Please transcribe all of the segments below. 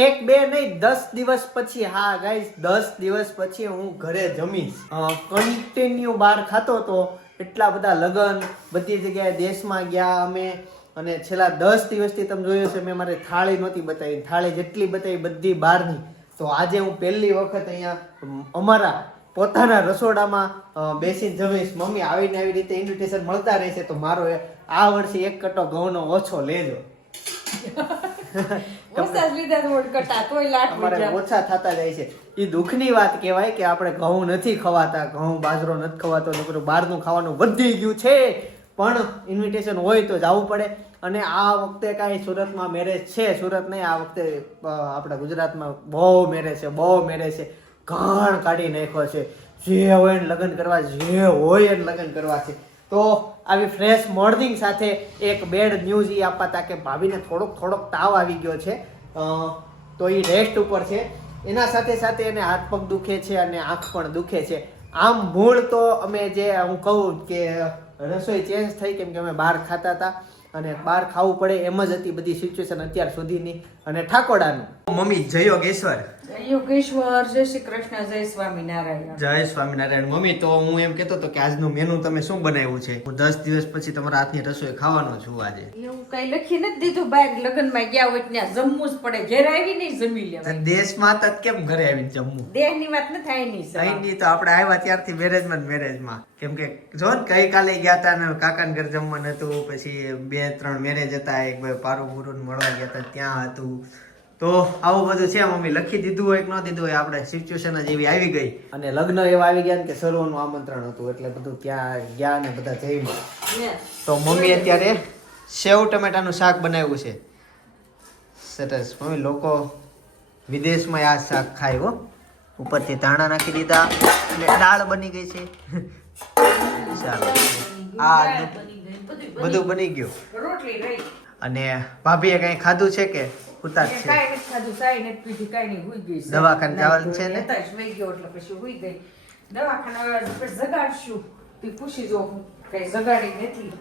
એક બે નહીં 10 દિવસ પછી, હા ગાઈસ 10 દિવસ પછી હું ઘરે જમીશ. કન્ટિન્યુ બહાર ખાતો હતો, એટલા બધા લગન બધી જગ્યાએ દેશમાં ગયા અમે, અને છેલ્લા 10 દિવસથી તમે જોયું છે મેં મારી થાળી નહોતી બતાવી, થાળી જેટલી બતાવી બધી બહારની. તો આજે હું પહેલી વખત અહીંયા અમારા પોતાના રસોડામાં બેસીને જમીશ. મમ્મી આવીને આવી રીતે ઇન્વિટેશન મળતા રહેશે તો મારો આ વર્ષે એક કટો ઘઉંનો ઓછો લેજો. અમારે ઓછા થતા જાય છે. એ દુઃખની વાત કહેવાય કે આપણે ઘઉં નથી ખવાતા, ઘઉં બાજરો નથી ખવાતો, નકરું બહારનું ખાવાનું વધી ગયું છે. પણ ઇન્વિટેશન હોય તો જવું પડે. અને આ વખતે કાંઈ સુરતમાં મેરેજ છે, સુરત નહીં, આ વખતે આપણા ગુજરાતમાં બહુ મેરેજ છે, બહુ મેરેજ છે. ઘણ કાઢી નાખ્યો છે. જે હોય એને લગ્ન કરવા, જે હોય એને લગ્ન કરવા છે. તો આવી ફ્રેશ મોર્નિંગ સાથે એક બેડ ન્યૂઝ એ આપવા હતા કે ભાભીને થોડોક તાવ આવી ગયો છે, તો એ રેસ્ટ ઉપર છે. એના સાથે સાથે એને હાથ પગ દુખે છે અને આંખ પણ દુખે છે. આમ મૂળ તો અમે જે હું કહું કે રસોઈ ચેન્જ થઈ, કેમ કે અમે બહાર ખાતા હતા અને બહાર ખાવું પડે એમ જ હતી બધી સિચ્યુએશન અત્યાર સુધીની. અને ઠાકોડાનું મમ્મી જય યોગેશ્વર. યોગેશ્વર, જય શ્રી કૃષ્ણ, જય સ્વામિનારાયણ. જય સ્વામિનારાયણ. મમ્મી તો હું એમ કહેતો હતો કે આજનું મેનુ તમે શું બનાવ્યું છે? હું 10 દિવસ પછી તમારા હાથની રસોઈ ખાવાનો છું આજે. એવું કઈ લખી નથી દીધું, બાઈક લગ્નમાં ગયા હોય ત્યાં જમવું જ પડે, ઘેર આવી નહીં જમી લેવાય. દેશમાં હતા કેમ ઘરે આવીને જમવું? દેહની વાત ન થાય નહીં સર. અહીંની તો આપણે આવ્યા ત્યારથી મેરેજમાં કેમ કે જો ને ગઈકાલે ગયા હતા ને કાકાને ઘર જમવાનું હતું, પછી 2-3 મેરેજ હતા, એક બે પારું પૂરું મળવા ગયા હતા ત્યાં હતું. તો આવું બધું છે. મમ્મી લખી દીધું હોય કે ન દીધું હોય, આપણે સિચ્યુએશન જ એવી આવી ગઈ અને લગ્ન એવા આવી ગયા કે સર્વનું આમંત્રણ હતું એટલે બધું ત્યાં ગયા ને બધા જઈમાં. તો મમ્મી અત્યારે સેવ ટમેટાનું શાક બનાવ્યું છે. સરસ. મમ્મી લોકો વિદેશમાં આ શાક ખાય હો. ઉપરથી ધાણા નાખી દીધા અને દાળ બની ગઈ છે. ચાલો આ બધું બની ગયું. રોટલી રહી અને ભાભીએ કઈ ખાધું છે કે ઉતાર છે? કાઈ નથી ખાધું, કાઈ નથી પીધું, કાઈ નહીં, હુઈ ગઈ છે. દવાખાને જવાનું છે ને? નેતા જ વહી ગયો એટલે પછી હુઈ ગઈ. દવાખાને પછી જગાડશું, તી પૂછી જો, કઈ જગાડી નથી.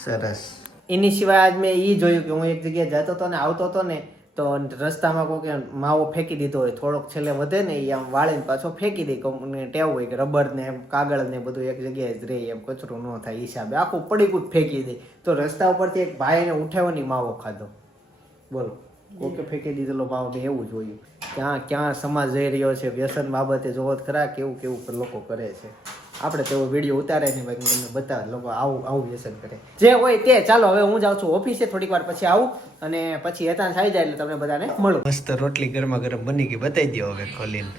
સરસ. એની સિવાય આજ મેં ઈ જોયું કે હું એક જગ્યાએ જતો હતો ને આવતો હતો ને તો રસ્તામાં કોઈ માવો ફેંકી દીધો હોય, થોડોક છેલ્લે વધે ને એ આમ વાળીને પાછો ફેંકી દે. કંપનીને ટેવ હોય કે રબર ને કાગળ ને બધું એક જગ્યાએ જ રહે, એમ કચરો ન થાય હિસાબે આખું પડીકું ફેંકી દે. તો રસ્તા ઉપરથી એક ભાઈને ઉઠાવવાની માવો ખાધો. બોલો, કોકે ફેંકી દીધેલો માવો મેં એવું જોયું. ક્યાં સમાજ જઈ રહ્યો છે વ્યસન બાબતે. જોવો ખરા કેવું લોકો કરે છે. આપણે તેવો વિડીયો ઉતારે નહીં ભાઈ, તમને બતાવે લોકો આવું વ્યસન કરે. જે હોય તે. ચાલો હવે હું જાઉં છું ઓફિસે, થોડીક વાર પછી આવું અને પછી હેતાન થઈ જાય એટલે તમને બધાને મળું. મસ્ત રોટલી ગરમા ગરમ બની ગઈ, બતાવી દો હવે ખોલીને.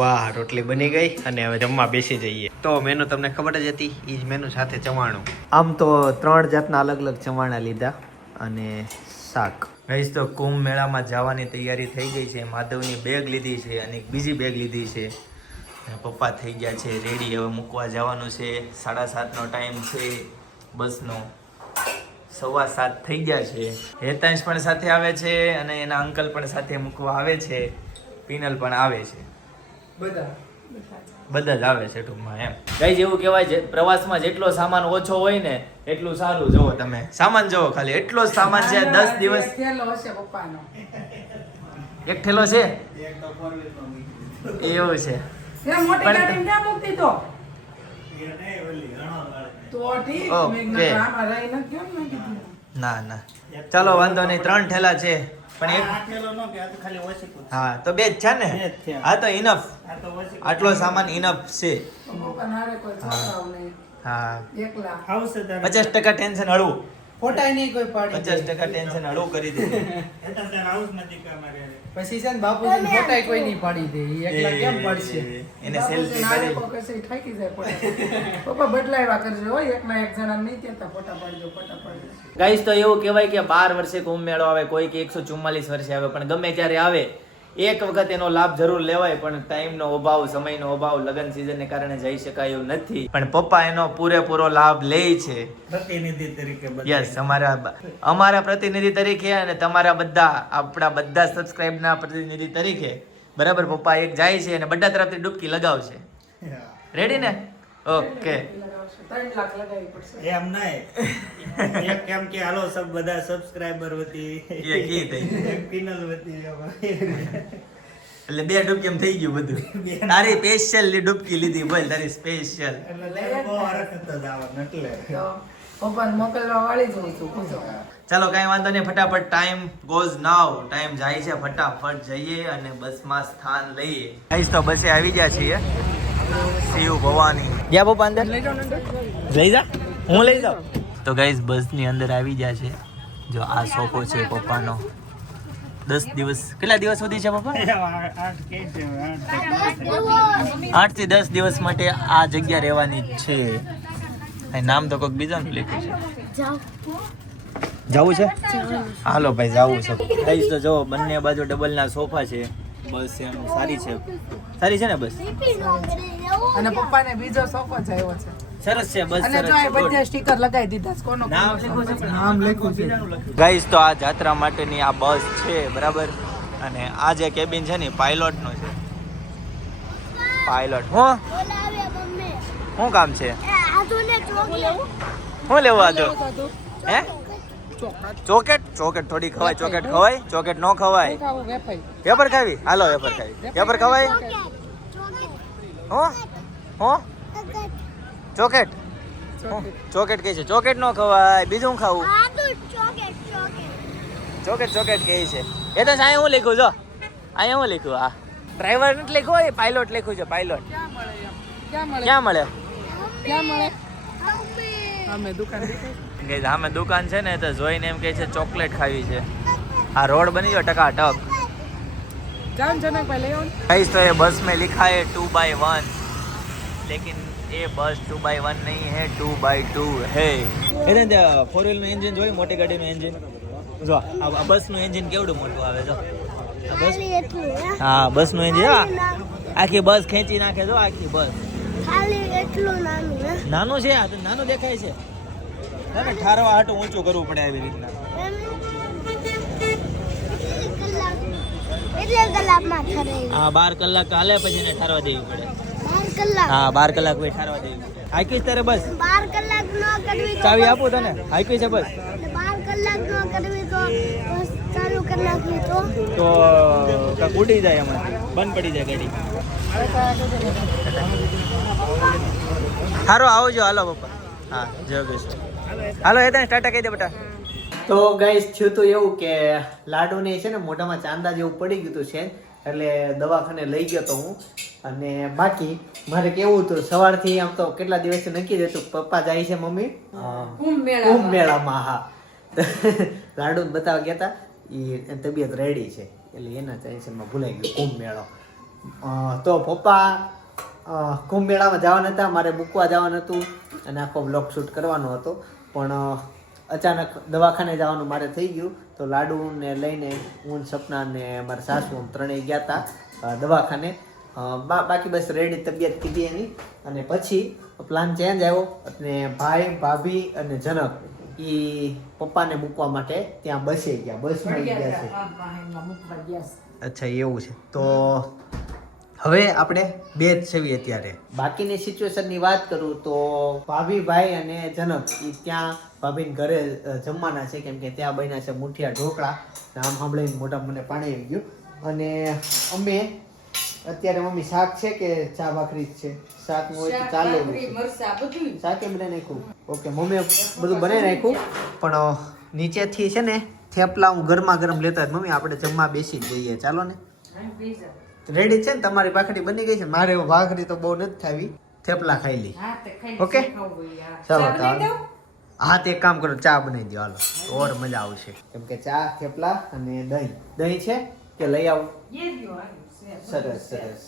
વાહ, રોટલી બની ગઈ અને હવે જમવા બેસી જઈએ. તો મેનુ તમને ખબર જ હતી, એ જ મેનુ સાથે ચવાણું. આમ તો 3 જાતના અલગ અલગ ચવાણા લીધા અને શાક. ગઈશ તો કુંભ મેળામાં જવાની તૈયારી થઈ ગઈ છે. માધવની બેગ લીધી છે અને એક બીજી બેગ લીધી છે. પપ્પા થઈ ગયા છે રેડી, હવે મૂકવા જવાનું છે. 7:30નો ટાઈમ છે બસનો. 7:15 થઈ ગયા છે. હેતાંશ પણ સાથે આવે છે અને એના અંકલ પણ સાથે મૂકવા આવે છે. પિનલ પણ આવે છે. બધા જ આવે છે ટૂંકમાં એમ. ગાઈસ એવું કહેવાય છે પ્રવાસમાં જેટલો સામાન ઓછો હોય ને એટલું સારું. જોવો તમે સામાન જોવો, ખાલી એટલો જ સામાન છે. 10 દિવસ થેલો હશે પપ્પાનો. એક થેલો છે એવું છે. તે મોટી ગાડી ક્યાં મૂકી તો ઠીક. મેં આમાં રહી ન ગયો ને કીધું. ના ચાલો વાંધો નહીં. 3 ઠેલા છે પણ એક હા તો 2 જ છે ને. હા તો ઇનફ, આટલો સામાન ઇનફ છે. હા 50% ટેન્શન હળવું. ફોટા નહીં કોઈ પાડી 50% ટેન્શન હળવું કરી દીધું. પછી છે ને બાપુજી ફોટા કોઈ નહીં પાડી દે. ઈ એકલા કેમ પાડશે? એને સેલ્ફી કરી. થાકી જાય ફોટા. પપ્પા બદલાવ્યા કરજો હો, એકના એક જણા નહીં કહેતા ફોટા પાડજો, ફોટા પાડજો. ગાઈસ તો એવું કહેવાય કે 12 વર્ષે કુંભ મેળો આવે, કોઈ કે 144 વર્ષે આવે, પણ ગમે ત્યારે આવે એક વખત એનો લાભ જરૂર લેવાય. પણ ટાઈમનો અભાવ, સમયનો અભાવ, લગ્ન સિઝનને કારણે જઈ શકાય એવું નથી. પણ પપ્પા એનો પૂરેપૂરો લાભ લે છે પ્રતિનિધિ તરીકે. યસ, અમારા પ્રતિનિધિ તરીકે અને તમારા આપણા બધા સબસ્ક્રાઇબના પ્રતિનિધિ તરીકે. બરાબર, પપ્પા એક જાય છે અને બધા તરફથી ડૂબકી લગાવશે. રેડી ને? ઓકે 3 લાખ લગાવવી પડશે. એમ નહીં એક કેમ કે હાલો સબ બધા સબસ્ક્રાઇબર વતી એ કી થઈ એક પિનલ વતી એટલે 2 ડૂબકી એમ થઈ ગયું બધું તારી સ્પેશિયલ ડૂબકી લીધી બોલ તારી સ્પેશિયલ એટલે તને બહુ હરખ હતો જવાનું એટલે તો પપ્પાને મોકલવા વાળી જ હું છું પૂછો. ચાલો કઈ વાંધો નહીં ફટાફટ ટાઈમ ગોઝ નાવ ટાઈમ જાય છે ફટાફટ જઈએ અને બસમાં સ્થાન લઈએ ગાઈસ તો બસે આવી ગયા છીએ શિવ ભવાની ગયા પપ્પા અંદર લઈ જાઓ ને અંદર. લઈ જા હું લઈ જાઉં તો ગાઈસ બસની અંદર આવી ગયા છે જો આ સોફો છે પપ્પાનો 10 દિવસ કેટલા દિવસ સુધી છે પપ્પા 8 થી 10 દિવસ માટે આ જગ્યા રહેવાની જ છે અહીં નામ તો કોઈક બીજાનું લખ્યું છે જવું છે હાલો ભાઈ જવું છે ગાઈસ તો જો બંને બાજુ ડબલ ના સોફા છે બસ એમ સારી છે ને બસ અને પપ્પાને બીજો સોફો જ આવ્યો છે. સરસ છે બસ અને જો આ બધે સ્ટીકર લગાવી દીધા છે. કોનો નામ લખ્યું છે ગાઈસ તો આ જાત્રા માટેની આ બસ છે બરાબર અને આ જે કેબિન છે ને પાયલોટ નો છે પાયલોટ શું કામ છે શું લેવું હતું હે ચોકેટ થોડી ખવાય ચોકેટ નો ખવાય વેફર ખાવી હાલો વેફર ખવાય ચોકેટ કહે છે ચોકેટ નો ખવાય બીજું ખાવું ચોકેટ કહે છે એ તો અહીંયા હું લખ્યું જો અહીંયા હું લખ્યું આ ડ્રાઈવર નથી લખ્યું એ પાયલોટ લખ્યું છે પાયલોટ ક્યાં મળે અમે દુકાન સામે દુકાન છે ને તો જોઈને એમ કહે છે ચોકલેટ ખાવી છે આ રોડ બની ગયો ટકાટક જાન જનકભાઈ લઈ આવો ને. गाइस तो ये बस में लिखा है 2x1 लेकिन ये बस 2x1 नहीं है 2x2 है એટલે તે 4 નું એન્જિન જોઈ મોટી ગાડીનું એન્જિન જો આ બસ નું એન્જિન કેવડું મોટું આવે જો આ બસ હા બસ નું એન્જિન આખી બસ ખેંચી નાખે જો આખી બસ ખાલી એટલું નાનું નાનું છે આ તો નાનું દેખાય છે તમે ઠારવા હાટું ઊંચું કરવું પડે આવી રીતના એટલે કલાકમાં ઠરે હા 12 કલાક હાલે પછી ને ઠારવા દેવી પડે 12 કલાક હા 12 કલાક પછી ઠારવા દેવી પડે હાઈકીશ તારે બસ 12 કલાક ન કરવી તો ચાવી આપું તને હાઈકીશ છે બસ 12 કલાક ન કરવી તો બસ ચાલુ કરી નાખવી તો કાંક ઉડી જાય હમણાં બંધ પડી જાય ગાડી સારો આવજો હાલો પપ્પા હા જય બેસ્ટ હાલો એ તને ટાટા કહી દે બેટા તો ગાઈસ થયું તો એવું કે લાડુને છે ને મોઢામાં ચાંદા જેવું પડી ગયું હતું છે એટલે દવાખાને લઈ ગયો તો હું અને બાકી મારે કેવું હતું સવારથી આમ તો કેટલા દિવસથી નક્કી જ હતું પપ્પા જાય છે મમ્મી કુંભ મેળામાં હા લાડુને બતાવવા ગયા હતા એ તબિયત રેડી છે એટલે એના ટેન્શનમાં ભૂલાઈ ગયું કુંભ મેળો તો પપ્પા કુંભ મેળામાં જવાના હતા મારે મૂકવા જવાનું હતું અને આખો બ્લોગ શૂટ કરવાનો હતો પણ અચાનક દવાખાને જવાનું મારે થઈ ગયું તો લાડુને લઈને હું સપના ને મારા સાસુ ત્રણેય ગયા હતા દવાખાને બાકી બસ રેડી તબિયત કીધી એની અને પછી પ્લાન ચેન્જ આવ્યો અને ભાઈ ભાભી અને જનક એ પપ્પાને મૂકવા માટે ત્યાં બસે ગયા બસમાં ગયા છે અચ્છા એવું છે તો હવે આપણે બે જ છવી અત્યારે બાકીની સિચ્યુએશનની વાત કરું તો ભાભી ભાઈ અને જનક એ ત્યાં ભાભીને ઘરે જમવાના છે કેમ કે ત્યાં બન્યા છે મુઠિયા ઢોકળા આમ સાંભળીને મોઢા મને પાણી આવી ગયું અને અમે અત્યારે મમ્મી શાક છે કે ચા ભાખરી જ છે શાક હોય તો ચાલે એવું છે શાક એમ બનાવી નાખ્યું ઓકે મમ્મીએ બધું બનાવી નાખ્યું પણ નીચેથી છે ને થેપલા હું ગરમા ગરમ લેતા જ મમ્મી આપણે જમવા બેસી જ જઈએ ચાલો ને રેડી છે ને તમારી ભાખરી બની ગઈ છે મારે ભાખરી તો બહુ નથી થાવી થેપલા ખાઈ લી ઓકે ચાલો તો હા તે એક કામ કરો ચા બનાવી દો હાલો ઓર મજા આવશે કેમ કે ચા થેપલા અને દહીં છે કે લઈ આવું સરસ સરસ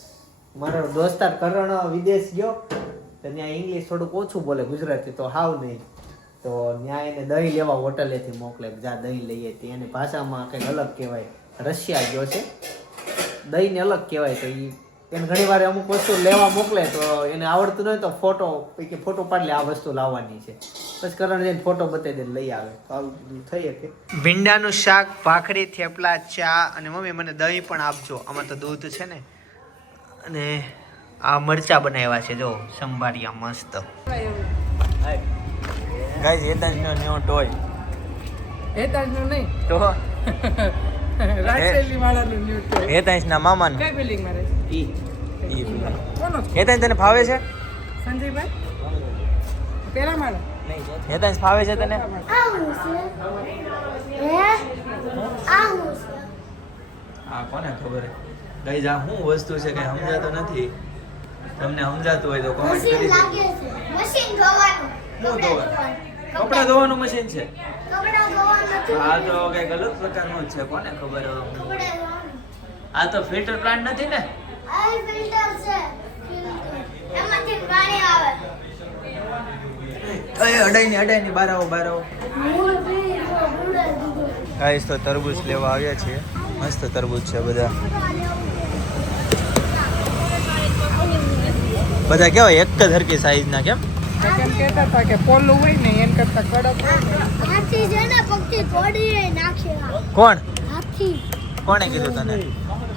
મારો દોસ્તાર કરણ વિદેશ ગયો તો ત્યાં ઇંગ્લિશ થોડુંક ઓછું બોલે ગુજરાતી તો હાવ નહીં તો ત્યાં એને દહીં લેવા હોટલેથી મોકલે જા દહીં લઈએ તે એની ભાષામાં કંઈક અલગ કહેવાય રશિયા ગયો છે દહીંને અલગ કહેવાય તો એને ઘણી વાર અમુક વસ્તુ લેવા મોકલે તો એને આવડતું નહીં તો ફોટો પાડી લે આ વસ્તુ લાવવાની છે પછી કરણ જઈને ફોટો બતાવી દે લઈ આવે તો આવું થઈ શકે ભીંડાનું શાક ભાખરી થેપલા ચા અને મમ્મી મને દહીં પણ આપજો આમાં તો દૂધ છે ને અને આ મરચા બનાવ્યા છે જો સંભાળિયા મસ્ત. ગાઈસ હેતાંશનો ન્યુ ટોય હેતાંશનું નહીં તો રાજશૈલી વાળાનું ન્યૂ ટોય. હેતાંશના મામાનો કઈ બિલ્ડિંગ માં રહે ઈ કોનો છે? હેતાંશ તને ફાવે છે સંજયભાઈ પેલા માળા હેતાંશ ફાવે છે તને આવું છે હે આવું છે આ કોને ખબર ગાઈસ આ શું વસ્તુ છે કઈ સમજાતો નથી તમને સમજાતું હોય તો કોમેન્ટ મશીન કરી દેજો લાગે છે મશીન ધોવાનું કપડા ધોવાનું મશીન છે કપડા ધોવાનું નથી આ તો કઈક અલગ પ્રકારનું જ છે કોને ખબર હવે? કપડા ધોવાનું આ તો ફિલ્ટર પ્લાન્ટ નથી ને આ ફિલ્ટર છે ફિલ્ટર એમાંથી પાણી આવે અડાઈ બાર આવો મૂળ પી ગુડા દીધો ગાઈસ તો તરબૂચ લેવા આવ્યા છીએ મસ્ત તરબૂચ છે બધા કેવા એક જ હરકી સાઈઝ ના કેમ કેમ કહેતા હતા કે પોલું હોય ને એન કરતા કડક હોય ને. હાથી છે ને પક્ષી તોડી નાખે કોણ હાથી કોણે કીધું તને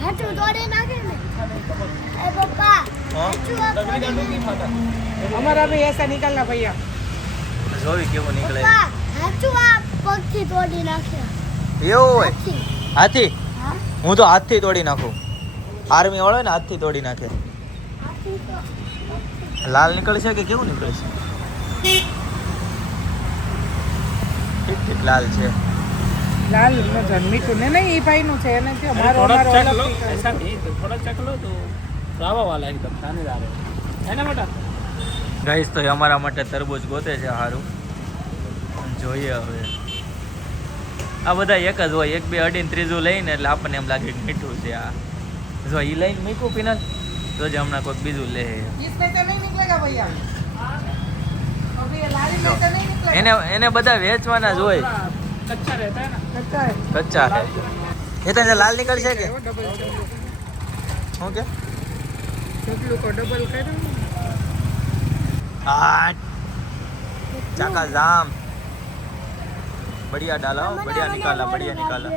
હાથું તોડી નાખે ને એ પપ્પા હા? હાથું આ તોડી નાખે. हमारा भी ऐसा निकलना भैया જોવી કેવું નીકળે છે. પપ્પા હાથું આ પક્ષી તોડી નાખે એવું હોય હાથી હાથી હા હું તો હાથથી તોડી નાખું આર્મી વાળો હોય ને હાથથી તોડી નાખે હાથી તો લાલ નીકળશે કે કેવું નીકળે છે ઠીક ઠીક લાલ છે लाल नजर मीठू ने नहीं ये भाई नु है ने क्या मारो मारो अलग ऐसा नहीं तो थोड़ा चख लो तो रावा वाला एकदम दानेदार है ना बेटा ગાઈસ તો અમારા માટે તરબૂચ ગોતે છે સારું જોઈએ હવે આ બધા એક જ હોય એક બે અડીને ત્રીજું લઈને એટલે આપણને એમ લાગે કે મીઠું છે આ જો એ લઈને મીઠું પીને તો જ હમણાં કોઈક બીજું લે इसमें से नहीं निकलेगा भैया अभी ये लारी में से नहीं निकलेगा એને બધા वेचवाना જ હોય कच्चा रहता है ना कच्चा है કચ્ચા છે એ તો લાલ નીકળશે કે वो डबल શું કે चकलू को डबल कर આ ચાકા જામ બઢિયા ડાલા હો, બઢિયા નિકાલા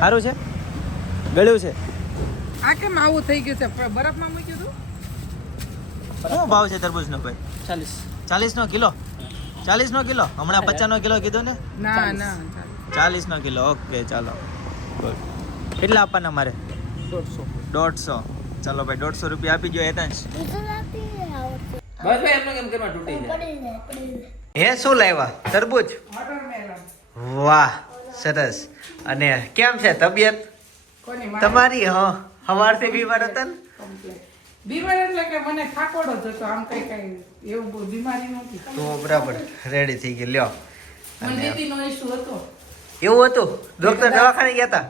સારું છે ગળ્યું છે આ કેમ આવું થઈ ગયું છે બરફમાં મૂક્યું હતું શું ભાવ છે તરબૂચનો ભાઈ 40 નો કિલો 40 નો કિલો હમણાં 50 નો કિલો કીધું ને ના ના 40 નો કિલો ઓકે ચાલો Good. કેટલા આપવાના મારે 150 ચાલો ભાઈ 150 રૂપિયા આપી દો હેતાંશ ગુજરાતી આવડતું बस भाई हम लोग केम करवा टूटी जाए પડી જાય પડી જાય હે શું લાવ્યા તરબૂચ વોટરમેલન વાહ સરસ અને કેમ છે તબિયત કોની મારી તમારી હા સવારથી બીમાર હતા ને કમ્પ્લેટ બીમાર એટલે કે મને થાકોડો જ હતો આમ કઈ એવું બહુ બીમારી નહોતી તો બરાબર રેડી થઈ ગઈ લ્યો મને બીપીનો ઇશ્યુ હતો એવું હતું ડોક્ટર દવાખાને ગયા હતા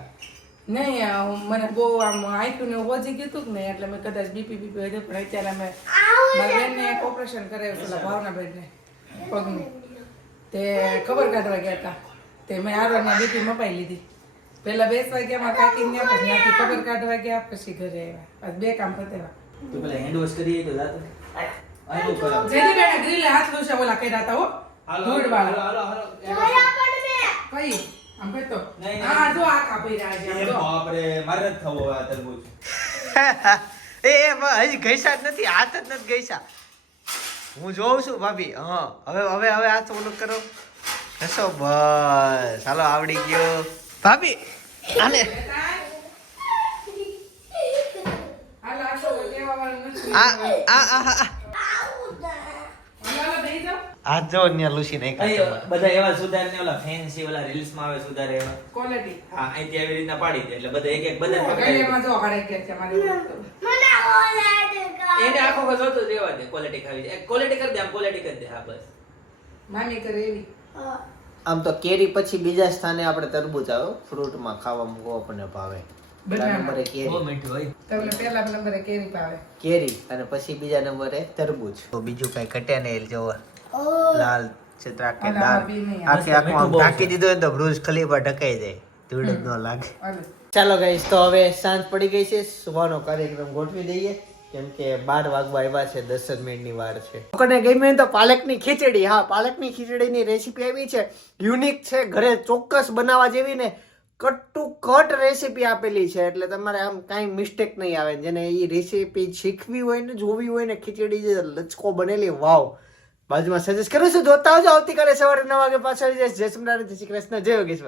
નહીં મને બહુ આમ આઈક્યુ ને ઓછી ગયું હતું ને એટલે મેં કદાચ બીપી હતું પણ અત્યારે અમે મારી બેનને એક ઓપરેશન કરાવ્યું પેલા ભાવના બેનને પગનું તે ખબર કાઢવા ગયા હતા તે મેં આરોના બીપી મપાઈ લીધી પેલા 2 વાગ્યામાં કાકીને ગયા પછી ત્યાંથી ખબર કાઢવા ગયા પછી ઘરે આવ્યા આ 2 કામ પતેવા તો પેલા હેન્ડ વોશ કરીએ તો જાતો આનું કરો જેની બેને ગ્રીલે હાથ લૂછા ઓલા કર્યા હતા હો ધૂળ વાળા જોયા પણ મેં કઈ આમ કહેતો નહીં, હા જો આ કાપી રહ્યા છે આમ જો બાપરે મારે જ થવો આ તરબૂચ એ હજી ઘઈસા જ નથી હાથ જ નથી ઘઈસા હું જોઉં છું ભાભી હા હવે હાથ ઓલું કરો હસો બસ હાલો આવડી ગયો ભાભી આને હાલ આ તો લેવા વાળું નથી આ હાલો દઈ જાઓ હાથ જો ને લૂસી નાખ્યા બધા એવા સુધાર ને ઓલા ફેન્સી ઓલા રીલ્સ માં આવે સુધાર એવા ક્વોલિટી હા અહીંથી આવી રીતના પાડી દે એટલે બધા એક એક બધા ગળેમાં જો હડે કે છે મારી વસ્તુ મને ઓલાડે એને આખો જોતો દેવા દે ક્વોલિટી ખાવી છે ક્વોલિટી કરી દે આમ ક્વોલિટી કરી દે હા બસ મામી કરે એવી આમ તો કેરી પછી બીજા સ્થાને આપણે તરબૂચ આવે ફ્રૂટમાં ખાવામાં બહુ આપણને ભાવે પહેલા Banana. નંબરે બહુ કેરી મીઠું હોય તમને પહેલા નંબરે કેરી પાવે કેરી અને પછી બીજા નંબરે તરબૂચ તો બીજું કઈ ઘટે નહીં જોવો લાલ છે ત્રાકેદાર બી નહીં. આખે આખું આમ ઢાંકી દીધું હોય ને તો બ્રુજ ખલીફા ઢકાઈ જાય ધૂળ જ ન લાગે હાલો ચાલો ગાઈસ તો હવે સાંજ પડી ગઈ છે સુવાનો કાર્યક્રમ ગોઠવી દઈએ કેમ કે 12 વાગવા આવ્યા છે 10 જ મિનિટની વાર છે લોકોને ગમી હોય તો પાલકની ખીચડી હા પાલકની ખીચડીની રેસીપી આવી છે યુનિક છે ઘરે ચોક્કસ બનાવવા જેવી ને કટ ટુ કટ રેસીપી આપેલી છે, એટલે તમારે આમ કાંઈ મિસ્ટેક નહીં આવે. જેને એ રેસીપી શીખવી હોય ને જોવી હોય ને, ખીચડી જે લચકો બનેલી વાવ, બાજુમાં સજેસ્ટ કરું છું, જોતા આવજો. આવતીકાલે સવારે 9 વાગે પાછળ જય શ્રી કૃષ્ણ, જય યોગેશ્વર.